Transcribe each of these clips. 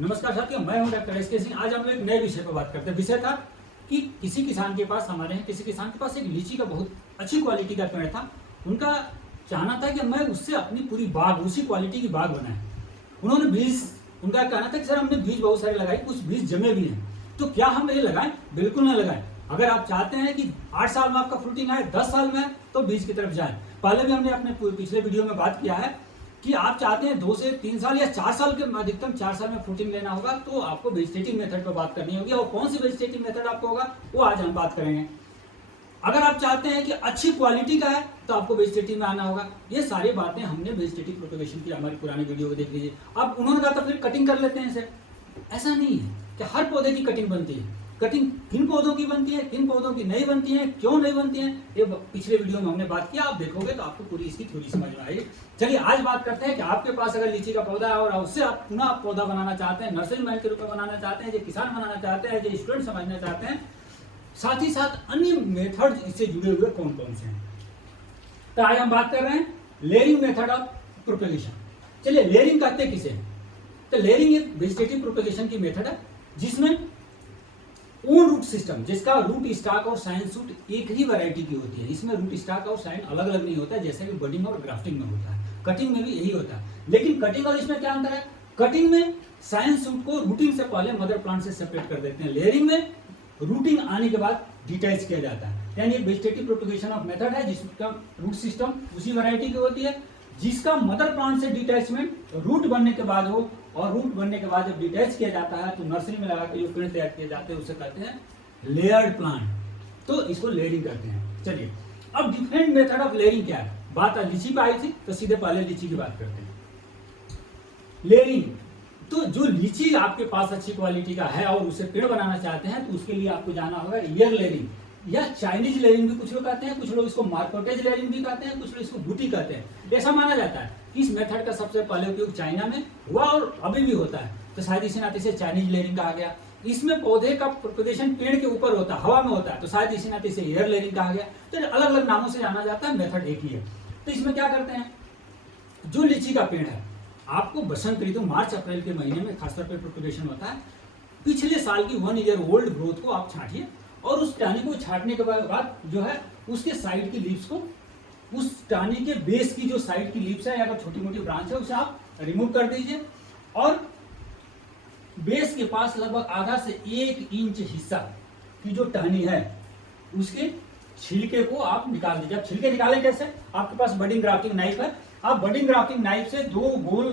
नमस्कार साथियों, मैं हूं डॉक्टर एस के सिंह। आज हम लोग एक नए विषय पर बात करते हैं। विषय था कि किसी किसान के पास किसी किसान के पास एक लीची का बहुत अच्छी क्वालिटी का पेड़ था। उनका चाहना था कि मैं उससे अपनी पूरी बाग उसी क्वालिटी की बाग बनाए। उन्होंने बीज, उनका कहना था कि सर हमने बीज बहुत सारे लगाए, कुछ बीज जमे भी हैं, तो क्या हम ये लगाएं? बिल्कुल ना लगाएं। अगर आप चाहते हैं कि 8 साल में आपका फ्रूटिंग आए, 10 साल में, तो बीज की तरफ जाएं। पहले भी हमने अपने पिछले वीडियो में बात किया है कि आप चाहते हैं 2 से 3 साल या 4 साल के अधिकतम 4 साल में फ्रूटिंग लेना होगा, तो आपको वेजिटेटिव मेथड पर बात करनी होगी। और कौन सी वेजिटेटिव मेथड आपको होगा वो आज हम बात करेंगे। अगर आप चाहते हैं कि अच्छी क्वालिटी का है तो आपको वेजिटेटिव में आना होगा। ये सारी बातें हमने वेजिटेटिव प्रोपेगेशन की हमारी पुरानी वीडियो को देख लीजिए। अब उन्होंने कहा था फिर कटिंग कर लेते हैं इसे। ऐसा नहीं है कि हर पौधे की कटिंग बनती है। कटिंग किन पौधों की बनती है, किन पौधों की नहीं बनती है, क्यों नहीं बनती है, ये पिछले वीडियो में हमने बात किया। आप देखोगे तो आपको पूरी इसकी थ्योरी समझ में आएगी। चलिए आज बात करते हैं कि आपके पास अगर लीची का पौधा है और उससे आप पुनः पौधा बनाना चाहते हैं, नर्सरी मैन के रूप में बनाना चाहते हैं, जो किसान बनाना चाहते हैं, जो स्टूडेंट समझना चाहते हैं, साथ ही साथ अन्य मेथड इससे जुड़े हुए कौन कौन से हैं। तो आज हम बात कर रहे हैं लेयरिंग मेथड ऑफ प्रोपेगेशन। चलिए लेयरिंग कहते हैं किसे? तो लेयरिंग एक वेजिटेटिव प्रोपेगेशन की मेथड है जिसमें ओन रूट सिस्टम, जिसका रूट स्टॉक और साइन सूट एक ही वैरायटी की होती है। इसमें रूट स्टॉक और साइन अलग अलग नहीं होता है, जैसे कि बडिंग और ग्राफ्टिंग में होता है। कटिंग में भी यही होता है, लेकिन कटिंग और इसमें क्या अंतर है? कटिंग में साइन सूट को रूटिंग से पहले मदर प्लांट से सेपरेट कर देते हैं। लेयरिंग में रूटिंग आने के बाद डिटैच किया जाता है। यानी वेजिटेटिव प्रोपेगेशन ऑफ मेथड है जिसका रूट सिस्टम उसी वैरायटी की होती है, जिसका मदर प्लांट से डिटैचमेंट रूट बनने के बाद हो, और रूट बनने के बाद जब डिटैच किया जाता है तो नर्सरी में लगा के जो पेड़ तैयार किए जाते हैं उसे कहते हैं लेयर्ड प्लांट। तो इसको लेयरिंग करते हैं। चलिए अब डिफरेंट मेथड ऑफ लेयरिंग क्या है। बात लीची पे आई थी तो सीधे पहले लीची की बात करते हैं। लेयरिंग, तो जो लीची आपके पास अच्छी क्वालिटी का है और उसे पेड़ बनाना चाहते हैं तो उसके लिए आपको जाना होगा ईयर लेयरिंग, या चाइनीज लेयरिंग भी कुछ लोग कहते हैं, कुछ लोग इसको मार्कोटेज लेयरिंग भी कहते हैं, कुछ लोग इसको बूटी कहते हैं। ऐसा माना जाता है कि इस मेथड का सबसे पहले उपयोग चाइना में हुआ और अभी भी होता है, तो शायद इसी नाते से चाइनीज लेयरिंग कहा गया। इसमें पौधे का प्रोपेगेशन पेड़ के ऊपर होता है, हवा में होता है, तो शायद इसी नाते से एयर लेयरिंग कहा गया। तो अलग अलग नामों से जाना जाता है, मेथड एक ही है। तो इसमें क्या करते हैं, जो लीची का पेड़ है आपको बसंत ऋतु मार्च अप्रैल के महीने में खासतौर पर प्रोपेगेशन होता है। पिछले साल की 1 ईयर ओल्ड ग्रोथ को आप छांटिए और उस टहनी को छांटने के बाद जो है उसके साइड की लीव्स को, उस टहनी के बेस की जो साइड की लीव्स है या अगर छोटी मोटी ब्रांच है उसे आप रिमूव कर दीजिए, और बेस के पास लगभग आधा से 1 इंच हिस्सा की जो टहनी है उसके छिलके को आप निकाल दीजिए। अब छिलके निकालें कैसे? आपके पास बडिंग ग्राफ्टिंग नाइफ है, आप बडिंग ग्राफ्टिंग नाइफ से 2 गोल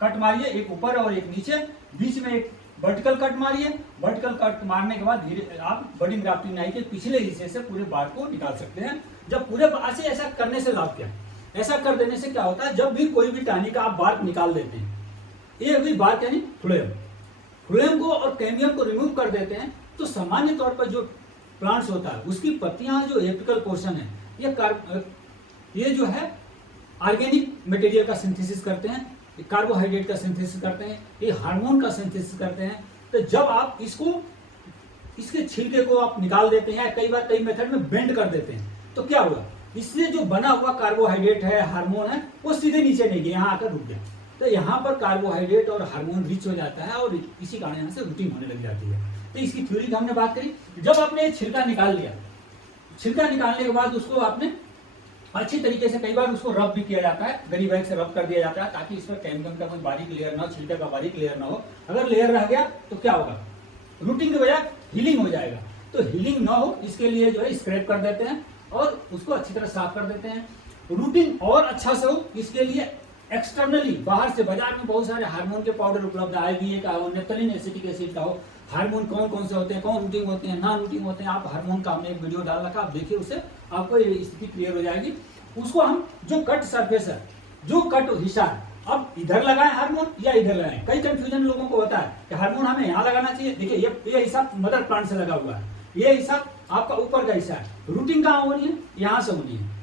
कट मारिए, एक ऊपर और एक नीचे, बीच में एक वर्टिकल कट मारिए। वर्टिकल कट मारने के बाद धीरे आप बडिंग ग्राफ्टिंग नाइफ के पिछले हिस्से से पूरे बार को निकाल सकते हैं। जब पूरे बार से ऐसा करने से लाभ क्या? ऐसा कर देने से क्या होता है, जब भी कोई भी टहनी का आप बार्क निकाल देते हैं, ये भी बार्क यानी फ्लोएम को और कैम्बियम को रिमूव कर देते हैं, तो सामान्य तौर पर जो प्लांट्स होता है उसकी पत्तियां जो एपिकल पोर्शन है ये जो है ऑर्गेनिक मटेरियल का सिंथेसिस करते हैं, कार्बोहाइड्रेट का सिंथेसिस करते हैं, ये हार्मोन का सिंथेसिस करते हैं। तो जब आप इसके छिलके को आप निकाल देते हैं, कई बार कई मेथड में बेंड कर देते हैं, तो क्या हुआ, इससे जो बना हुआ कार्बोहाइड्रेट है, हार्मोन है, वो सीधे नीचे नहीं गया, यहाँ आकर रुक गया। तो यहाँ पर कार्बोहाइड्रेट और हार्मोन रिच हो जाता है और इसी कारण यहाँ से रूटिंग होने लग जाती है। तो इसकी थ्योरी की हमने बात करी। जब आपने छिलका निकाल लिया, छिलका निकालने के बाद उसको आपने अच्छी तरीके से, कई बार उसको रब भी किया जाता है, गरी बैग से रब कर दिया जाता है ताकि इसमें कैम्बियम का कोई बारीक लेयर ना हो, छिलके का बारीक लेयर ना हो। अगर लेयर रह गया तो क्या होगा, रूटिंग की बजाय हीलिंग हो जाएगा। तो हीलिंग ना हो इसके लिए जो है स्क्रैप कर देते हैं और उसको अच्छी तरह साफ कर देते हैं। रूटिंग और अच्छा से हो इसके लिए एक्सटर्नली बाहर से बाजार में बहुत सारे हार्मोन के पाउडर उपलब्ध है, IBA का हो, नेप्थलीन एसिटिक एसिड का हो। हार्मोन कौन कौन से होते हैं, कौन रूटिंग होते हैं, नॉन रूटिंग होते हैं, आप हार्मोन का हमने एक वीडियो डाल रखा, आप देखिए, उससे आपको ये स्थिति क्लियर हो जाएगी। उसको हम जो कट सरफेस है, जो कट हिस्सा है, अब इधर लगाएं हार्मोन या इधर लगाएं। कई कंफ्यूजन लोगों को होता है कि हार्मोन हमें यहाँ लगाना चाहिए। देखिए ये हिस्सा मदर प्लांट से लगा हुआ है, ये हिस्सा आपका ऊपर का हिस्सा है। रूटिंग कहाँ होनी है? यहाँ से होनी है।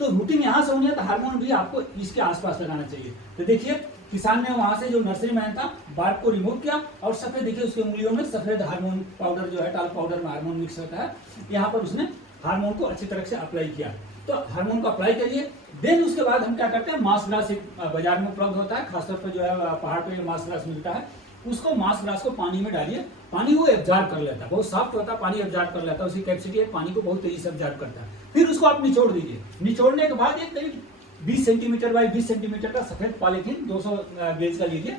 तो रूटिंग यहाँ से होनी है तो हार्मोन भी आपको इसके आसपास लगाना चाहिए। तो देखिए किसान ने वहां से जो नर्सरी मैन था बार्क को रिमूव किया और सफेद, देखिए उसके उंगलियों में सफेद हार्मोन पाउडर जो है, टाल्क पाउडर में हार्मोन मिक्स होता है, यहाँ पर उसने हार्मोन को अच्छी तरह से अप्लाई किया। तो हार्मोन को अप्लाई करिए, देन उसके बाद हम क्या करते हैं, मास ग्रास बाजार में उपलब्ध होता है, खासतौर पर जो है पहाड़ पे मास ग्रास मिलता है, उसको मास ग्रास को पानी में डालिए, पानी वो एब्जॉर्ब कर लेता है, बहुत सॉफ्ट होता है, पानी एब्जॉर्ब कर लेता है, उसकी कैपेसिटी है, पानी को बहुत तेजी से एब्जॉर्ब करता है। फिर उसको आप निचोड़ दीजिए, निचोड़ने के बाद एक करीब 20 सेंटीमीटर बाई 20 सेंटीमीटर का सफेद पॉलीथीन 200 गेज का लीजिए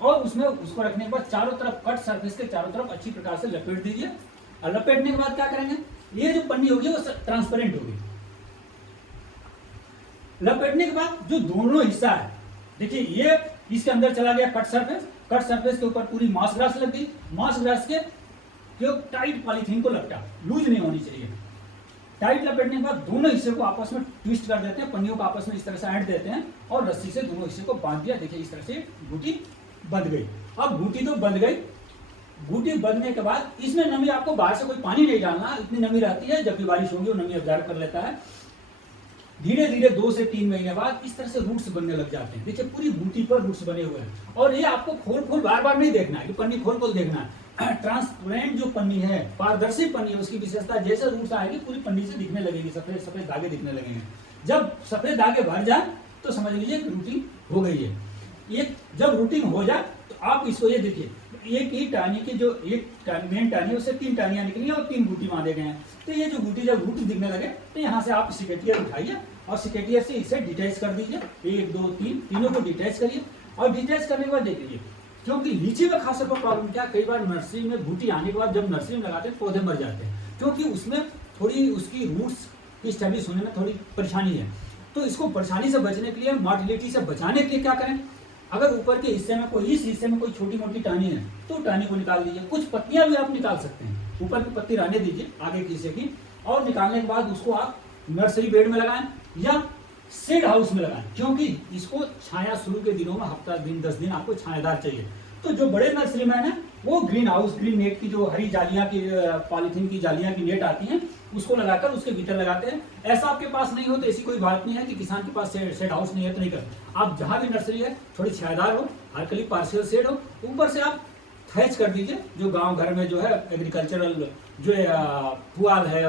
और उसमें उसको रखने के बाद चारों तरफ कट सरफेस के चारों तरफ अच्छी प्रकार से लपेट दीजिए। और लपेटने के बाद क्या करेंगे, ये जो पन्नी होगी वो ट्रांसपेरेंट होगी। लपेटने के बाद जो दोनों हिस्सा है, देखिए ये इसके अंदर चला गया कट सरफेस के ऊपर पूरी मास ग्रास लग गई, मास ग्रास के जो टाइट पॉलीथीन को लपटा, लूज नहीं होनी चाहिए। टाइट लपेटने के बाद दोनों हिस्से को आपस में ट्विस्ट कर देते हैं, पन्नियों को आपस में इस तरह से ऐंठ देते हैं और रस्सी से दोनों हिस्से को बांध दिया। देखिए इस तरह से घूटी बंध गई। अब घूटी तो बंध गई, घूटी बंधने के बाद इसमें नमी, आपको बाहर से कोई पानी नहीं डालना, इतनी नमी रहती है, जब भी बारिश होगी वो नमी अब्जॉर्ब कर लेता है। धीरे धीरे 2 से 3 महीने बाद इस तरह से रूट्स बनने लग जाते हैं। देखिए पूरी बूटी पर रूट्स बने हुए हैं और ये आपको खोल बार बार नहीं देखना है कि पन्नी खोल देखना है। ट्रांसपेरेंट जो पन्नी है, पारदर्शी पन्नी है, उसकी विशेषता जैसे रूट्स आएगी पूरी पन्नी से दिखने लगेगी, सफेद सफेद धागे दिखने लगेंगे। जब सफेद धागे भर जाए तो समझ लीजिए कि रूटिंग हो गई है। ये जब रूटिंग हो जाए तो आप इसको ये देखिए, एक ही टानी की जो एक मेन टानी है उससे 3 टानियां निकली और 3 बूटी बांधे गए हैं। तो ये जो बूटी जब रूट दिखने लगे तो यहाँ से आप सिकेटियर उठाइए और सिकेटियर से इसे डिटैच कर दीजिए। 1 2 3 तीनों को डिटैच करिए और डिटैच करने के बाद देखिए, क्योंकि लीची में खास तौर पर प्रॉब्लम क्या, कई बार नर्सरी में बूटी आने के बाद जब नर्सरी में लगाते हैं पौधे मर जाते हैं, क्योंकि उसमें थोड़ी उसकी रूट्स की स्टैब्लिश होने में थोड़ी परेशानी है। तो इसको परेशानी से बचने के लिए, मॉर्टिलिटी से बचाने के लिए क्या करें, अगर ऊपर के हिस्से में कोई, इस हिस्से में कोई छोटी मोटी टानी है तो टानी को निकाल दीजिए। कुछ पत्तियां भी आप निकाल सकते हैं, ऊपर की पत्ती रहने दीजिए आगे के हिस्से की, और निकालने के बाद उसको आप नर्सरी बेड में लगाएं या शेड हाउस में लगाएं, क्योंकि इसको छाया शुरू के दिनों में हफ्ता दिन 10 दिन आपको छायादार चाहिए। तो जो बड़े नर्सरी मैन है वो ग्रीन हाउस, ग्रीन नेट की जो हरी जालियां की, पॉलीथीन की जालियां की नेट आती हैं उसको लगाकर उसके भीतर लगाते हैं। ऐसा आपके पास नहीं हो तो ऐसी कोई बात नहीं है कि किसान के पास शेड हाउस नहीं है तो नहीं कर, आप जहां भी नर्सरी है थोड़ी छायादार हो, हल्की पार्शियल शेड हो, ऊपर से आप थैच कर दीजिए। जो गांव घर में जो है एग्रीकल्चरल जो पुआल है,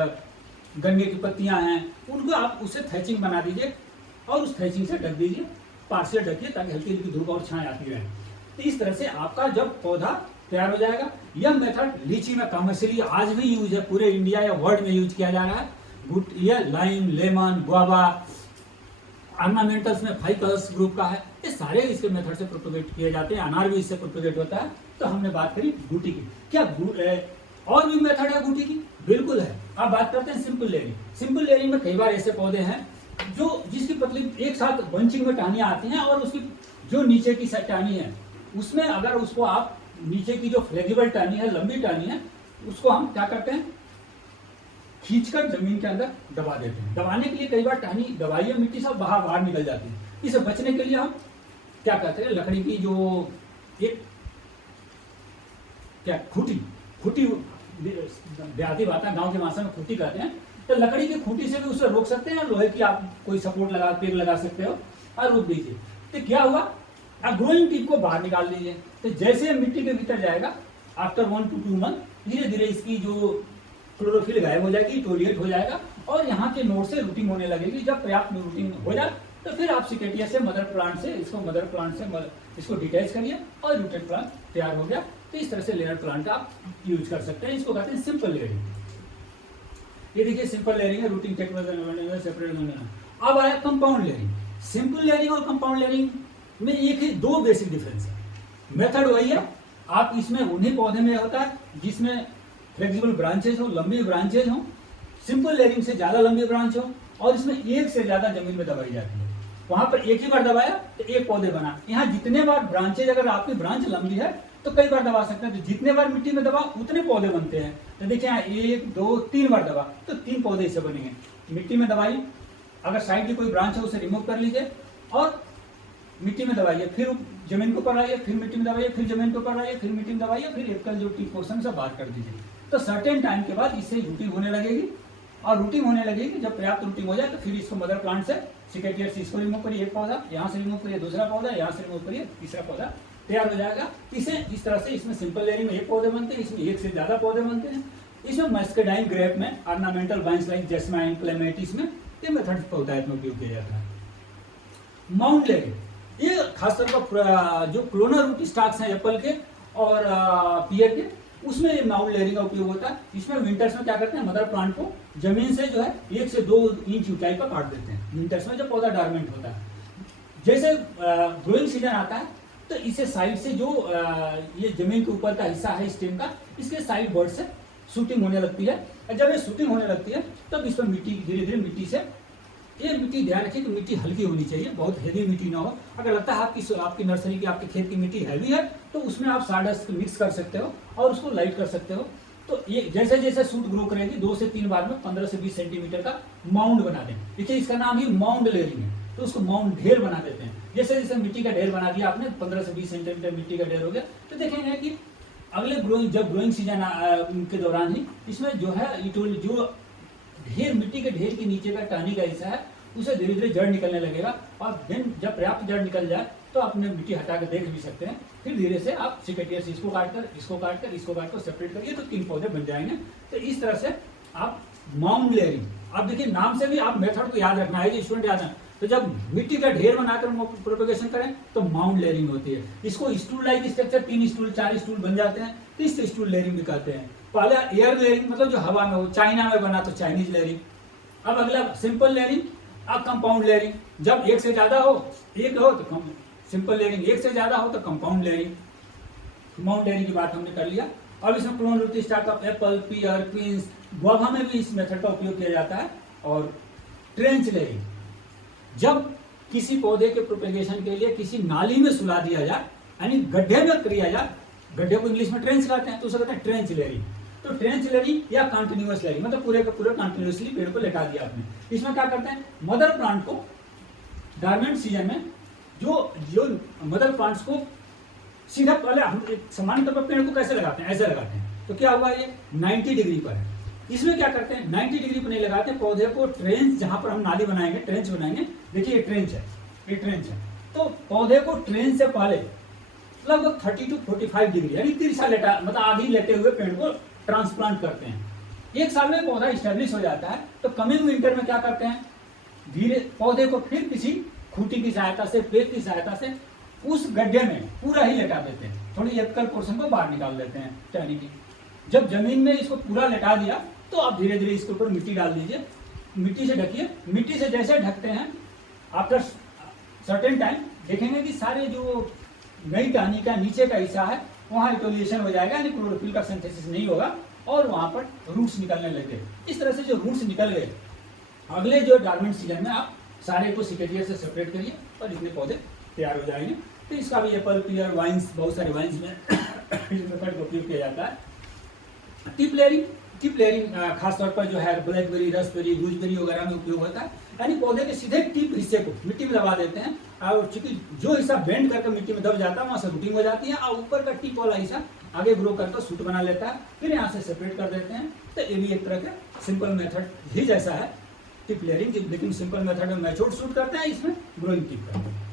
गन्ने की पत्तियां हैं, उनको आप उससे थैचिंग बना दीजिए और उस थैचिंग से ढक दीजिए, पार्शियल ढकिए ताकि हल्की हल्की धूप और छाया आती रहे। तो इस तरह से आपका जब पौधा तैयार हो जाएगा, यह मेथड लीची में कमर्शियली आज भी यूज है, पूरे इंडिया या वर्ल्ड में यूज किया जा रहा है। ये लाइम, लेमन, गुआवा, ऑर्नामेंटल्स में 5 कलर्स ग्रुप का है, ये सारे इसके मेथड से प्रोपेगेट किए जाते हैं। अनार भी इससे प्रोपेगेट होता है। तो हमने बात करी बूटी की, क्या और भी मेथड है बूटी की? बिल्कुल है। अब बात करते हैं सिंपल लेयरिंग। सिंपल लेयरिंग में कई बार ऐसे पौधे हैं जो जिसकी पतली एक साथ बंचिंग में टहनियां आती हैं और उसकी जो नीचे की टहनी है उसमें अगर उसको आप नीचे की जो फ्लेक्सिबल टहनी है, लंबी टहनी है, उसको हम क्या करते हैं, खींचकर जमीन के अंदर दबा देते हैं। दबाने के लिए कई बार टहनी दबाई मिट्टी सब बाहर निकल जाती है। इसे बचने के लिए हम क्या करते हैं, लकड़ी की जो एक क्या खूटी देहाती बात है, गांव के भाषा में खूटी कहते हैं, तो लकड़ी की खूटी से भी उसे रोक सकते हैं। लोहे की आप कोई सपोर्ट लगा, पेग लगा सकते हो और रोक दीजिए। तो क्या हुआ, अब ग्रोइंग टिप को बाहर निकाल लीजिए। तो जैसे मिट्टी के भीतर जाएगा, आफ्टर 1 to 2 मंथ धीरे धीरे इसकी जो क्लोरोफिल गायब हो जाएगी, टोलिएट हो जाएगा और यहाँ के नोड से रूटिंग होने लगेगी। जब पर्याप्त रूटिंग हो जाए तो फिर आप सिकेटिया से मदर प्लांट से इसको डिटैच करिए और रूटेड प्लांट तैयार हो गया। तो इस तरह से लेयर प्लांट का आप यूज कर सकते हैं। इसको कहते हैं सिंपल लेयरिंग। ये देखिए सिंपल लेयरिंग है, रूटिंग टेक्नोलॉजी सेपरेट। अब आया कंपाउंड लेयरिंग। सिंपल लेयरिंग और कंपाउंड लेयरिंग में एक ही 2 बेसिक डिफरेंस है। मेथड वही है, आप इसमें उन्हीं पौधे में होता है जिसमें फ्लेक्सिबल ब्रांचेज हो, लंबी ब्रांचेज हो, सिंपल लेयरिंग से ज्यादा लंबी ब्रांच हो और इसमें एक से ज्यादा जमीन में दबाई जाती है। वहां पर एक ही बार दबाया तो एक पौधे बना। यहाँ जितने बार ब्रांचेज, अगर आपकी ब्रांच लंबी है तो कई बार दबा सकते हैं, तो जितने बार मिट्टी में दबा उतने पौधे बनते हैं। तो देखिए यहाँ 1 2 3 बार दबा तो 3 पौधे इससे बनेंगे। मिट्टी में दबाई, अगर साइड की कोई ब्रांच है उसे रिमूव कर लीजिए और मिट्टी में दबाइए, फिर जमीन को पकड़ाइए, फिर मिट्टी में दबाइए, फिर जमीन को पकड़ाइए, फिर मिट्टी में दबाइए, फिर एक जो टी पोर्शन से बाहर कर दीजिए। तो सर्टेन टाइम के बाद इससे रूटिंग होने लगेगी और रूटिंग होने लगेगी। जब पर्याप्त रूटिंग हो जाए तो फिर इसको मदर प्लांट से सिकेटियर से इसको रिमूव करिए, एक पौधा यहाँ से रिमूव करिए, दूसरा पौधा यहाँ से रिमूव करिए, तीसरा पौधा तैयार हो जाएगा। इसे इस तरह से इसमें सिंपल लेयरिंग में 1 पौधे बनते हैं, इसमें 1 से ज्यादा पौधे बनते हैं। इसमें मस्कडाइन ग्रेप में, ऑर्नामेंटल वाइन्स लाइक जैस्माइन, क्लेमेटिस में ये मेथड पौधायत में उपयोग किया जाता है। माउंट लेयरिंग, ये खासतौर पर जो क्लोनर रूट स्टॉक्स हैं एप्पल के और पियर के, उसमें ये माउंट लेयरिंग का उपयोग होता है। इसमें विंटर्स में क्या करते हैं, मदर प्लांट को जमीन से जो है 1 से 2 इंच ऊंचाई पर काट देते हैं विंटर्स में, जब पौधा डॉर्मेंट होता है। जैसे ग्रोइंग सीजन आता है तो इसे साइड से जो ये जमीन के ऊपर का हिस्सा है स्टेम का, इसके साइड बर्ड से शूटिंग होने लगती है। और जब ये शूटिंग होने लगती है तब इस पर मिट्टी धीरे धीरे मिट्टी से, ये मिट्टी ध्यान रखिए कि मिट्टी हल्की होनी चाहिए, बहुत हेवी मिट्टी ना हो। अगर लगता है आपकी नर्सरी की, आपके खेत की मिट्टी हैवी है तो उसमें आप साडस्ट मिक्स कर सकते हो और उसको लाइट कर सकते हो। तो ये जैसे जैसे सूट ग्रो करेगी 2 से 3 बार में 15 से 20 सेंटीमीटर का माउंड बना दें। देखिए इसका नाम ही माउंड लेयरिंग है, तो उसको माउंड ढेर बना देते हैं। जैसे जैसे मिट्टी का ढेर बना दिया आपने, 15 से 20 सेंटीमीटर मिट्टी का ढेर हो गया, तो देखेंगे कि अगले ग्रोइंग सीजन के दौरान ही इसमें जो है जो ढेर, मिट्टी के ढेर के नीचे का टहनी का हिस्सा है उसे धीरे धीरे जड़ निकलने लगेगा। और जब पर्याप्त जड़ निकल जाए तो अपने मिट्टी हटा कर देख भी सकते हैं। फिर धीरे से आप सिकटिया से इसको काट कर सेपरेट करिए तो 3 पौधे बन जाएंगे। तो इस तरह से आप माउंड लेयरिंग, आप देखिए नाम से भी आप मेथड को याद रखना है, स्टूडेंट याद है। तो जब मिट्टी का ढेर बनाकर प्रोपेगेशन करें तो माउंड लेयरिंग होती है। इसको stool like structure 3 stool 4 stool बन जाते हैं तो इस स्टूल लेयरिंग भी कहते हैं। पहले एयर लेयरिंग मतलब जो हवा में हो, चाइना में बना तो चाइनीज लेयरिंग। अब अगला सिंपल लेयरिंग, अब कंपाउंड लेयरिंग। जब एक से ज्यादा हो, एक हो तो सिंपल लेयरिंग, एक से ज्यादा हो तो कंपाउंड लेयरिंग। माउंट लेयरिंग की बात हमने कर लिया। अब इसमें clone root start of apple, pear, quince, guava में भी इस मेथड का उपयोग किया जाता है। और ट्रेंच लेयरिंग, जब किसी पौधे के प्रोपेगेशन के लिए किसी नाली में सुला दिया जाए, यानी गड्ढे में किया जाए, गड्ढे को इंग्लिश में ट्रेंच कहते हैं, तो उसे कहते हैं ट्रेंच लेयरिंग। तो ट्रेंच लेयरिंग या कंटिन्यूअस लेयरिंग मतलब पूरे का पूरे कंटिन्यूअसली पेड़ को लेटा दिया आपने। इसमें क्या करते हैं, मदर प्लांट को डॉर्मेंट सीजन में जो मदर प्लांट्स को सीधा, पहले हम सामान्य तौर पर पेड़ को कैसे लगाते हैं, ऐसे लगाते हैं। तो क्या हुआ, ये 90 डिग्री पर है। इसमें क्या करते हैं, 90 डिग्री पर नहीं लगाते, पौधे को ट्रेंच, जहां पर हम नाली बनाएंगे, ट्रेंच बनाएंगे, देखिए ये ट्रेंच है, ये ट्रेंच है। तो पौधे को ट्रेंच से पहले लगभग 30 to 45 डिग्री यानी तिरछा लेटा, मतलब आगे लेटे हुए पेड़ को ट्रांसप्लांट करते हैं। 1 साल में पौधा स्टेब्लिश हो जाता है तो कमिंग विंटर में क्या करते हैं, धीरे पौधे को फिर किसी खूंटी की सहायता से, पेड़ की सहायता से उस गड्ढे में पूरा ही लेटा देते हैं, थोड़ी एपिकल पोर्शन को बाहर निकाल देते हैं टहनी की। जब जमीन में इसको पूरा लेटा दिया तो आप धीरे धीरे इसके ऊपर मिट्टी डाल दीजिए, मिट्टी से ढकिए। मिट्टी से जैसे ढकते हैं, आफ्टर सर्टेन टाइम देखेंगे कि सारे जो नई टहनी का नीचे का हिस्सा है वहां इटोलिएशन हो जाएगा, यानी क्लोरोफिल का सिंथेसिस नहीं होगा और वहां पर रूट्स निकलने लगे। इस तरह से जो रूट्स निकल गए, अगले जो डॉर्मेंट सीजन में आप सारे को सिकेटिया से सेपरेट करिए और इतने पौधे तैयार हो जाएंगे। तो इसका भी एप्पल, पीयर, वाइन्स, बहुत सारे वाइन्स में इस मेथड का उपयोग किया जाता है। टिप लेयरिंग खासतौर पर जो है ब्लैकबेरी, रसबेरी, गूजबेरी वगैरह में उपयोग होता है, यानी पौधे के सीधे टिप हिस्से को मिट्टी में दबा देते हैं और चूंकि जो हिस्सा बेंड करके मिट्टी में दब जाता है वहां से रूटिंग हो जाती है और ऊपर का टिप वाला हिस्सा आगे ग्रो करके सूट बना लेता है, फिर यहाँ से सेपरेट कर देते हैं। तो ये भी एक तरह का सिंपल मेथड ही जैसा है टिप लेयरिंग, लेकिन सिंपल मेथड में मैच्योर्ड सूट करते हैं, इसमें ग्रोइंग टिप करते हैं।